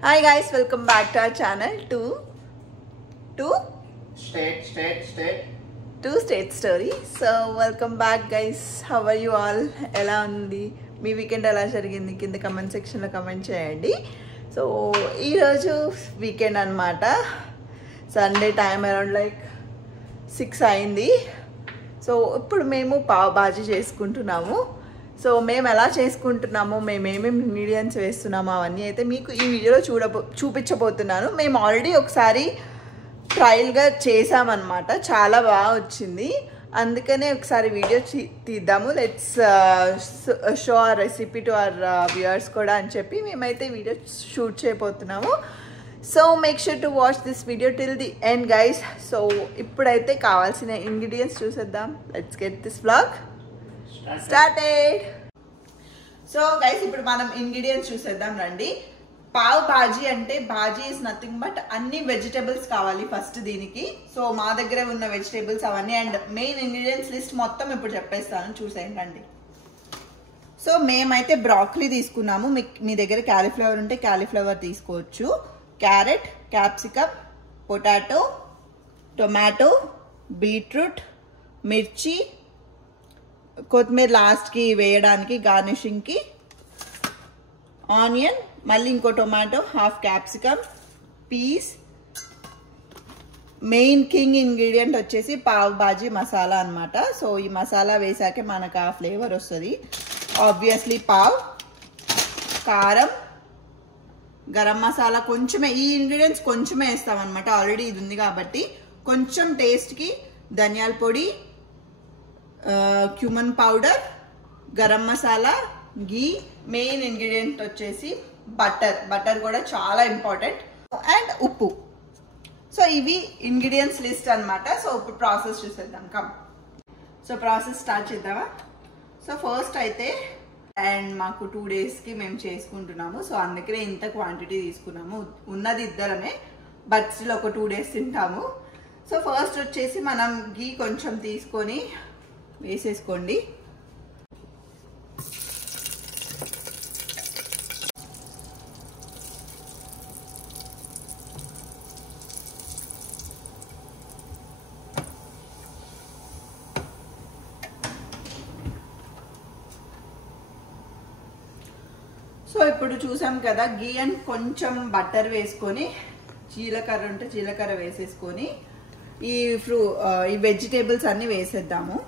Hi guys, welcome back to our channel to State Story. So welcome back guys. How are you all? ఎలా ఉంది మీ weekend ఎలా జరిగింది కింద comment సెక్షన్లో comment చేయండి. సో ఈరోజు వీకెండ్ అన్నమాట. సండే టైం అరౌండ్ లైక్ 6 అయింది. సో ఇప్పుడు మేము పావ్ బాజీ చేసుకుంటున్నాము. సో మేము ఎలా చేసుకుంటున్నామో మేము ఏమేమి ఇంగ్రీడియంట్స్ వేస్తున్నామో అవన్నీ అయితే మీకు ఈ వీడియోలో చూపించబోతున్నాను. మేము ఆల్రెడీ ఒకసారి ట్రయల్గా చేసామన్నమాట, చాలా బాగా వచ్చింది. అందుకనే ఒకసారి వీడియో తీద్దాము, let's show our recipe to our viewers కూడా అని చెప్పి మేమైతే వీడియో షూట్ చేయబోతున్నాము. So make sure to watch this video till the end guys. So ఇప్పుడైతే కావాల్సిన ఇంగ్రీడియంట్స్ చూసేద్దాం. Let's get this vlog started. So guys ఇప్పుడు మనం ఇంగ్రీడియంట్స్ చూసేద్దాం రండి. పావ్ బాజీ అంటే బాజీ ఈజ్ నథింగ్ బట్ అన్ని వెజిటేబుల్స్ కావాలి ఫస్ట్ దీనికి. సో మా దగ్గర ఉన్న వెజిటేబుల్స్ అవన్నీ అండ్ మెయిన్ ఇంగ్రీడియంట్స్ లిస్ట్ మొత్తం ఇప్పుడు చెప్పేస్తాను, చూసేయండి. సో మేమైతే బ్రాకలీ తీసుకున్నాము. మీ దగ్గర క్యాలీఫ్లవర్ ఉంటే క్యాలీఫ్లవర్ తీసుకోవచ్చు. Carrot, capsicum, potato, tomato, beetroot, మిర్చి, కొత్తిమీర లాస్ట్కి వేయడానికి గార్నిషింగ్కి, ఆనియన్, మళ్ళీ ఇంకో tomato, half capsicum, piece. Main king ingredient వచ్చేసి పావ్ బాజీ మసాలా అనమాట. సో ఈ మసాలా వేసాకే మనకు ఆ ఫ్లేవర్ వస్తుంది. ఆబ్వియస్లీ పావ్, కారం, గరం మసాలా కొంచెమే, ఈ ఇంగ్రీడియంట్స్ కొంచెమే వేస్తామన్నమాట, ఆల్రెడీ ఇది ఉంది కాబట్టి. కొంచెం టేస్ట్కి ధనియాల పొడి, క్యూమన్ పౌడర్, గరం మసాలా, గీ. మెయిన్ ఇంగ్రీడియంట్ వచ్చేసి బటర్ కూడా చాలా ఇంపార్టెంట్, అండ్ ఉప్పు. సో ఇవి ఇంగ్రీడియంట్స్ లిస్ట్ అనమాట. సో ఇప్పుడు ప్రాసెస్ చూసేద్దాం, కమ్. సో ప్రాసెస్ స్టార్ట్ చేద్దామా? సో ఫస్ట్ అయితే అండ్ మాకు 2 డేస్కి మేము చేసుకుంటున్నాము. సో అందుకనే ఇంత క్వాంటిటీ తీసుకున్నాము. ఉన్నది ఇద్దరమే, బట్ స్టిల్ ఒక 2 డేస్ తింటాము. సో ఫస్ట్ వచ్చేసి మనం గీ కొంచెం తీసుకొని వేసేసుకోండి. సో ఇప్పుడు చూసాం కదా, గీ అండ్ కొంచెం బటర్ వేసుకొని, జీలకర్ర ఉంటే జీలకర్ర వేసేసుకొని ఈ వెజిటేబుల్స్ అన్నీ వేసేద్దాము.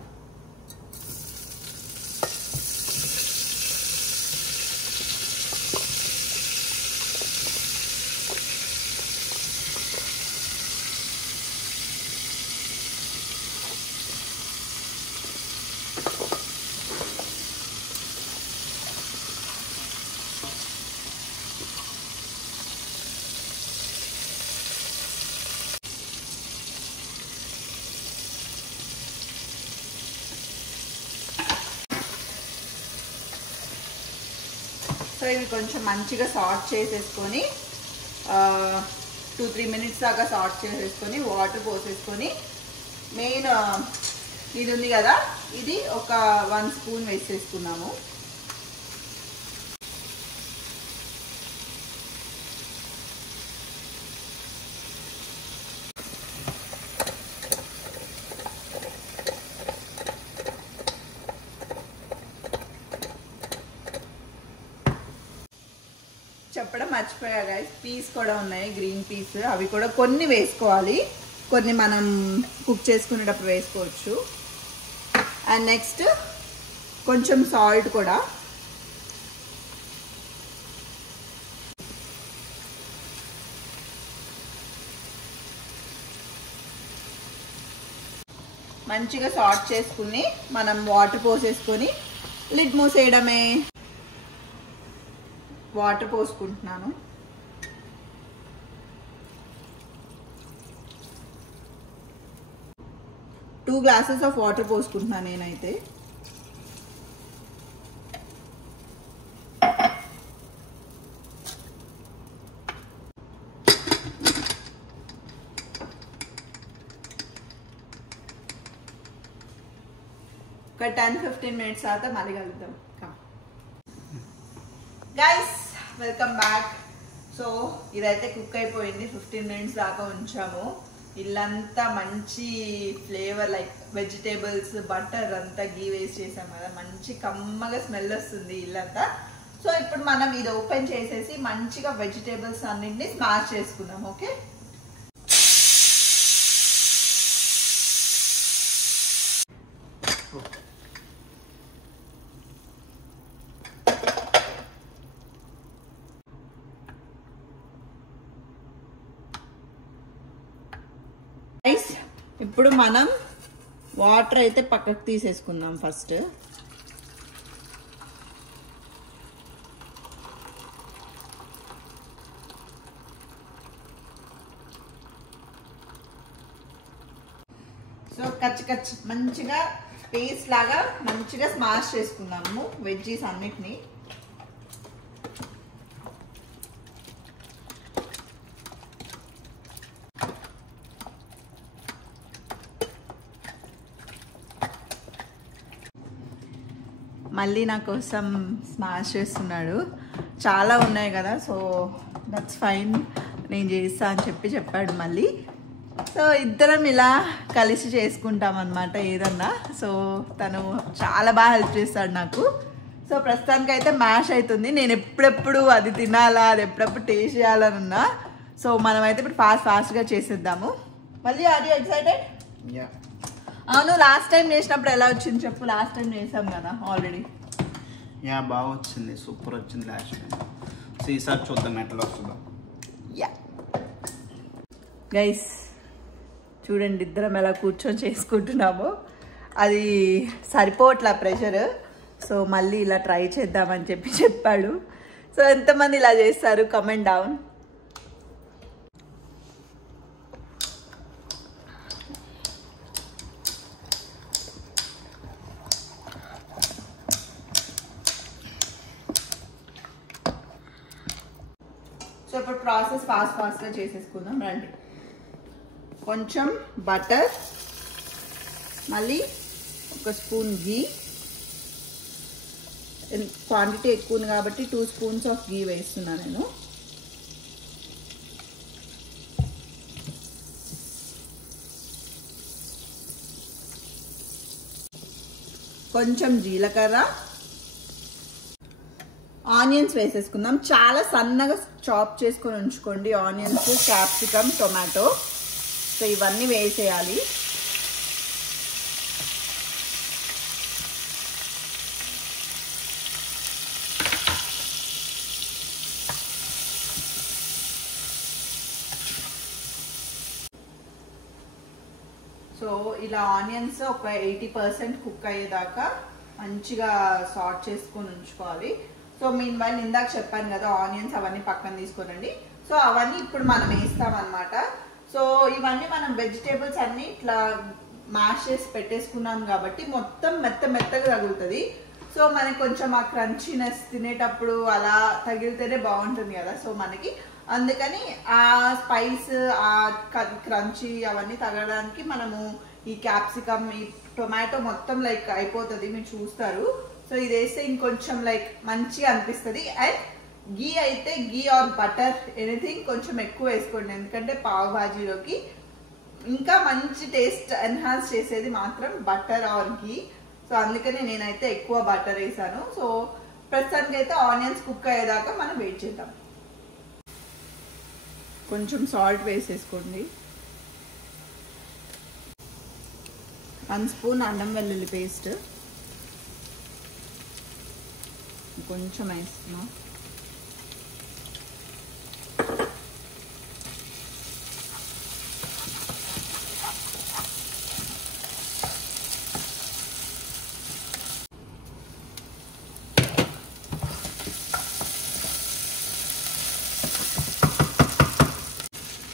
సో ఇవి కొంచెం మంచిగా సార్ట్ చేసేసుకొని 2-3 మినిట్స్ దాకా సార్ట్ చేసేసుకొని వాటర్ పోసేసుకొని, మెయిన్ ఇది ఉంది కదా, ఇది ఒక 1 స్పూన్ వేసేసుకున్నాము. చెప్పడం మర్చిపోయా గైస్, పీస్ కూడా ఉన్నాయి, గ్రీన్ పీస్. అవి కూడా కొన్ని వేసుకోవాలి, కొన్ని మనం కుక్ చేసుకునేటప్పుడు వేసుకోవచ్చు. అండ్ నెక్స్ట్ కొంచెం సాల్ట్ కూడా. మంచిగా సార్ట్ చేసుకుని మనం వాటర్ పోసేసుకొని లిడ్ మూసేయడమే. వాటర్ పోసుకుంటున్నాను. టూ గ్లాసెస్ ఆఫ్ వాటర్ పోసుకుంటున్నాను నేనైతే. ఒక 10-15 మినిట్స్ తర్వాత మళ్ళీ కలుద్దాం. Guys welcome back. So so ఇదైతే కుక్ అయిపోయింది. 15 minutes దాకా ఉంచాము. ఇల్లంతా మంచి ఫ్లేవర్ లైక్ వెజిటేబుల్స్ బటర్ అంతా గీ వేస్ట్ చేసాం కదా, మంచి కమ్మగా స్మెల్ వస్తుంది ఇల్లంతా. సో ఇప్పుడు మనం ఇది ఓపెన్ చేసేసి మంచిగా వెజిటేబుల్స్ అన్నింటినీ స్మాష్ చేసుకుందాం. ఓకే, ఇప్పుడు మనం వాటర్ అయితే పక్కకు తీసేసుకుందాం ఫస్ట్. సో కచ్చ మంచిగా పేస్ట్ లాగా మంచిగా స్మాష్ చేసుకుందాము వెజ్జీస్ అన్నిటినీ. మళ్ళీ నా కోసం స్మాష్ చేస్తున్నాడు. చాలా ఉన్నాయి కదా, సో దట్స్ ఫైన్, నేను చేస్తా అని చెప్పాడు మళ్ళీ. సో ఇద్దరం ఇలా కలిసి చేసుకుంటాం అన్నమాట ఏదన్నా. సో తను చాలా బాగా హెల్ప్ చేస్తాడు నాకు. సో ప్రస్తుతానికి అయితే మ్యాష్ అవుతుంది. నేను ఎప్పుడెప్పుడు అది తినాలా, అది ఎప్పుడెప్పుడు టేస్ట్ చేయాలని ఉన్నా. సో మనమైతే ఇప్పుడు ఫాస్ట్గా చేసేద్దాము. మళ్ళీ ఆర్ యూ ఎక్సైటెడ్? అవును, లాస్ట్ టైం చేసినప్పుడు ఎలా వచ్చింది చెప్పు. లాస్ట్ టైం చేసాం కదా ఆల్రెడీ. యా, బాగా వచ్చింది, సూపర్ వచ్చింది లాస్ట్ టైం. ఈసారి చూద్దాం ఎట్లా వస్తుందో. యా గైస్, చూడండి ఇద్దరం ఎలా కూర్చొని చేసుకుంటున్నాము. అది సరిపోవట్లా ప్రెషర్. సో మళ్ళీ ఇలా ట్రై చేద్దామని చెప్పాడు. సో ఎంతమంది ఇలా చేస్తారు కమెంట్ డౌన్. సో ఇప్పుడు ప్రాసెస్ ఫాస్ట్గా చేసేసుకుందాం రండి. కొంచెం బటర్, మళ్ళీ ఒక స్పూన్ గీ. క్వాంటిటీ ఎక్కువ ఉంది కాబట్టి 2 spoons ఆఫ్ గీ వేస్తున్నాను నేను. కొంచెం జీలకర్ర, ఆనియన్స్ వేసేసుకుందాం. చాలా సన్నగా చాప్ చేసుకొని ఉంచుకోండి ఆనియన్స్, క్యాప్సికమ్, టొమాటో. సో ఇవన్నీ వేసేయాలి. సో ఇలా ఆనియన్స్ ఒక 80% కుక్ అయ్యేదాకా మంచిగా సాట్ చేసుకొని ఉంచుకోవాలి. సో మీన్ వైల్ ఇందాక చెప్పాను కదా ఆనియన్స్ అవన్నీ పక్కన తీసుకోనండి. సో అవన్నీ ఇప్పుడు మనం వేస్తామన్నమాట. సో ఇవన్నీ మనం వెజిటేబుల్స్ అన్నీ ఇట్లా మ్యాష్ చేసి పెట్టేసుకున్నాం కాబట్టి మొత్తం మెత్తగా తగులుతుంది. సో మనకి కొంచెం ఆ క్రంచీనెస్ తినేటప్పుడు అలా తగిలితేనే బాగుంటుంది కదా. సో మనకి అందుకని ఆ స్పైస్, ఆ క్రంచీ అవన్నీ తగలడానికి మనము ఈ క్యాప్సికమ్, ఈ టొమాటో మొత్తం లైక్ అయిపోతుంది, మీరు చూస్తారు. సో ఇది వేస్తే ఇంకొంచెం లైక్ మంచిగా అనిపిస్తుంది. అండ్ గీ అయితే గీ ఆర్ బటర్ ఎనీథింగ్ కొంచెం ఎక్కువ వేసుకోండి, ఎందుకంటే పావ్ భాజీలోకి ఇంకా మంచి టేస్ట్ ఎన్హాన్స్ చేసేది మాత్రం బటర్ ఆర్ గీ. సో అందుకని నేనైతే ఎక్కువ బటర్ వేసాను. సో ప్రస్తుతానికి అయితే ఆనియన్స్ కుక్ అయ్యేదాకా మనం వెయిట్ చేద్దాం. కొంచెం సాల్ట్ వేసేసుకోండి. 1 స్పూన్ అల్లం వెల్లుల్లి పేస్ట్ కొంచెం వేస్తున్నాం.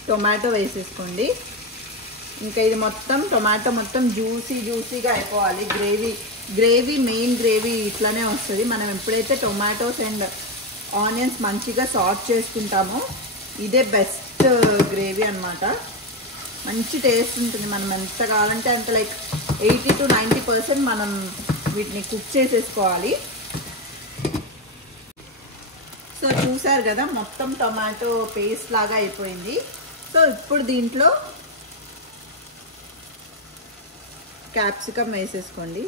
టొమాటో వేసేసుకోండి. ఇంకా ఇది మొత్తం టొమాటో మొత్తం జ్యూసీగా అయిపోవాలి. గ్రేవీ మెయిన్ గ్రేవీ ఇట్లానే వస్తుంది. మనం ఎప్పుడైతే టొమాటోస్ అండ్ ఆనియన్స్ మంచిగా సాట్ చేసుకుంటామో ఇదే బెస్ట్ గ్రేవీ అన్నమాట. మంచి టేస్ట్ ఉంటుంది. మనం ఎంత కావాలంటే అంత లైక్ 80 to 90% మనం వీటిని కుక్ చేసేసుకోవాలి. సో చూసారు కదా మొత్తం టొమాటో పేస్ట్ లాగా అయిపోయింది. సో ఇప్పుడు దీంట్లో క్యాప్సికమ్ వేసేసుకోండి.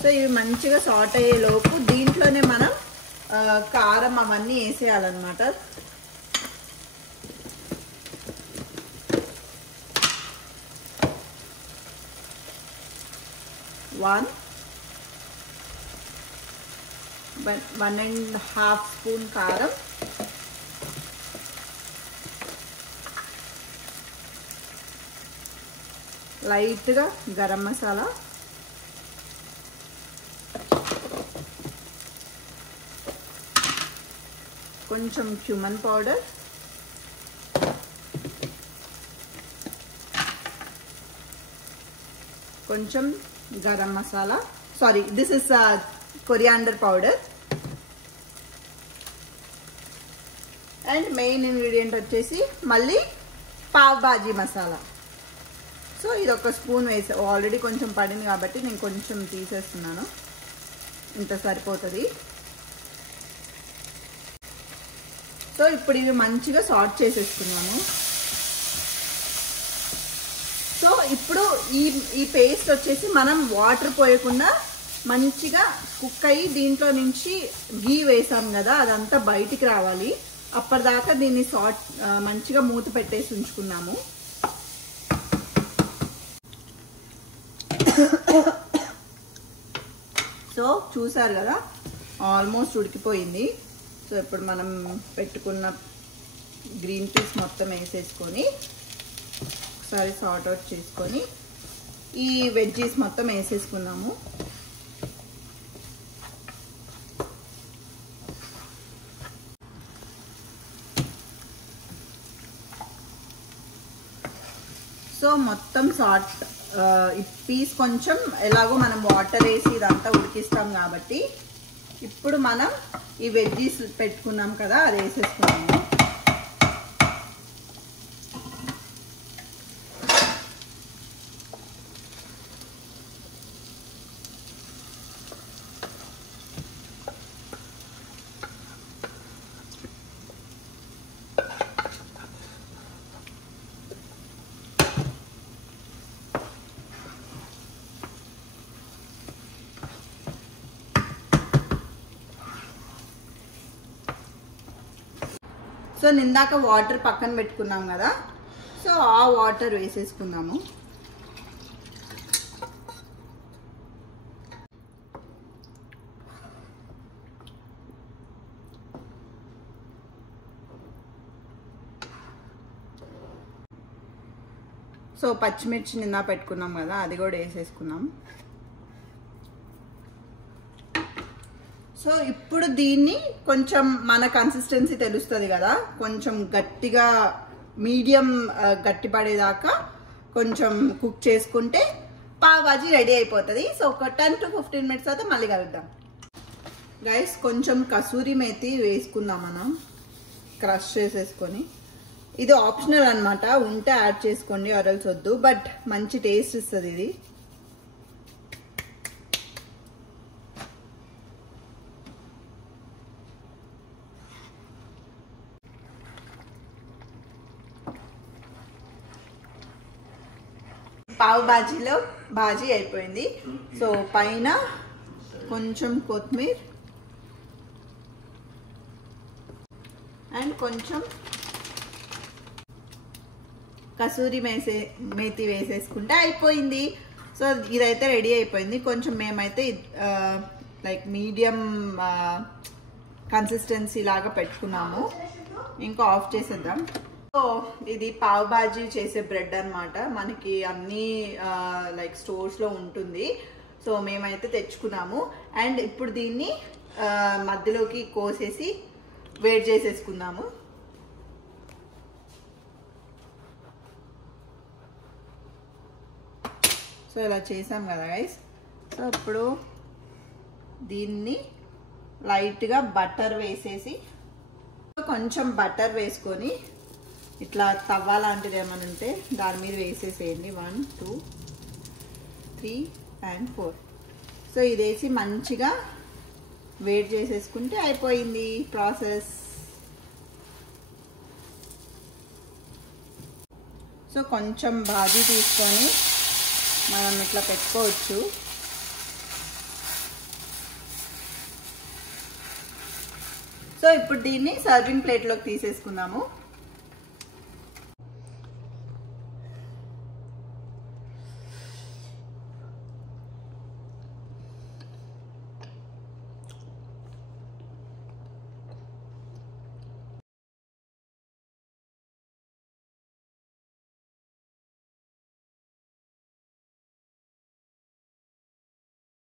సో ఇవి మంచిగా సాట్ అయ్యే లోపు దీంట్లోనే మనం కారం అవన్నీ వేసేయాలన్నమాట. వన్ అండ్ హాఫ్ స్పూన్ కారం, లైట్గా గరం మసాలా, కొంచెం క్యూమన్ పౌడర్, కొంచెం garam masala, sorry this is coriander powder, and main ingredient వచ్చేసి మళ్ళీ పావ్ భాజీ మసాలా. సో ఇది ఒక స్పూన్ వేసా, ఆల్రెడీ కొంచెం పడింది కాబట్టి నేను కొంచెం తీసేస్తున్నాను, ఇంత సరిపోతుంది. సో ఇప్పుడు ఇవి మంచిగా సాట్ చేసేసుకున్నాను. సో ఇప్పుడు ఈ పేస్ట్ వచ్చేసి మనం వాటర్ పోయకుండా మంచిగా కుక్ అయ్యి దీంట్లో నుంచి గీ వేసాం కదా అదంతా బయటికి రావాలి. అప్పటిదాకా దీన్ని మంచిగా మూత పెట్టేసి ఉంచుకున్నాము. సో చూసారు కదా ఆల్మోస్ట్ ఉడికిపోయింది. సో ఇప్పుడు మనం పెట్టుకున్న గ్రీన్ పీస్ మొత్తం వేసేసుకొని ఒకసారి సార్ట్ అవుట్ చేసుకొని ఈ వెజ్జీస్ మొత్తం వేసేసుకున్నాము. సో మొత్తం ఈ పీస్ కొంచెం ఎలాగో మనం వాటర్ వేసి ఇదంతా ఉడికిస్తాం కాబట్టి ఇప్పుడు మనం ఈ వెజ్జీస్ పెట్టుకున్నాం కదా అది వేసేసుకున్నాము. సో నిందాక వాటర్ పక్కన పెట్టుకున్నాం కదా, సో ఆ వాటర్ వేసేసుకున్నాము. సో పచ్చిమిర్చి నిందా పెట్టుకున్నాం కదా అది కూడా వేసేసుకున్నాం. సో ఇప్పుడు దీన్ని కొంచెం మన కన్సిస్టెన్సీ తెలుస్తుంది కదా, కొంచెం గట్టిగా మీడియం గట్టి పడేదాకా కొంచెం కుక్ చేసుకుంటే పావ్ భాజీ రెడీ అయిపోతుంది. సో ఒక 10 to 15 minutes అయితే మళ్ళీ కలుద్దాం. గైస్ కొంచెం కసూరి మేతి వేసుకుందాం మనం, క్రష్ చేసేసుకొని. ఇది ఆప్షనల్ అనమాట, ఉంటే యాడ్ చేసుకోండి ఆరల్స్ వద్దు, బట్ మంచి టేస్ట్ ఇస్తుంది ఇది. పావ్ భాజీలో భాజీ అయిపోయింది. సో పైన కొంచెం కొత్తిమీర అండ్ కొంచెం కసూరి మేతి వేసేసుకుంటే అయిపోయింది. సో ఇదైతే రెడీ అయిపోయింది. కొంచెం మేమైతే లైక్ మీడియం కన్సిస్టెన్సీ లాగా పెట్టుకున్నాము. ఇంకా ఆఫ్ చేసేద్దాం. సో ఇది పావ్ భాజీ చేసే బ్రెడ్ అనమాట, మనకి అన్ని లైక్ స్టోర్స్లో ఉంటుంది. సో మేమైతే తెచ్చుకున్నాము. అండ్ ఇప్పుడు దీన్ని మధ్యలోకి కోసేసి వేడి చేసేసుకుందాము. సో ఇలా చేసాం కదా గైస్. సో ఇప్పుడు దీన్ని లైట్గా బటర్ వేసేసి, కొంచెం బటర్ వేసుకొని ఇట్లా తవ్వ లాంటిది ఏమైనా ఉంటే దాని మీద వేసేసేయండి. 1 2 3 and 4. సో ఇది వేసి మంచిగా వేడి చేసేసుకుంటే అయిపోయింది ప్రాసెస్. సో కొంచెం బాజీ తీసుకొని మనం ఇట్లా పెట్టుకోవచ్చు. సో ఇప్పుడు దీన్ని సర్వింగ్ ప్లేట్లోకి తీసేసుకుందాము.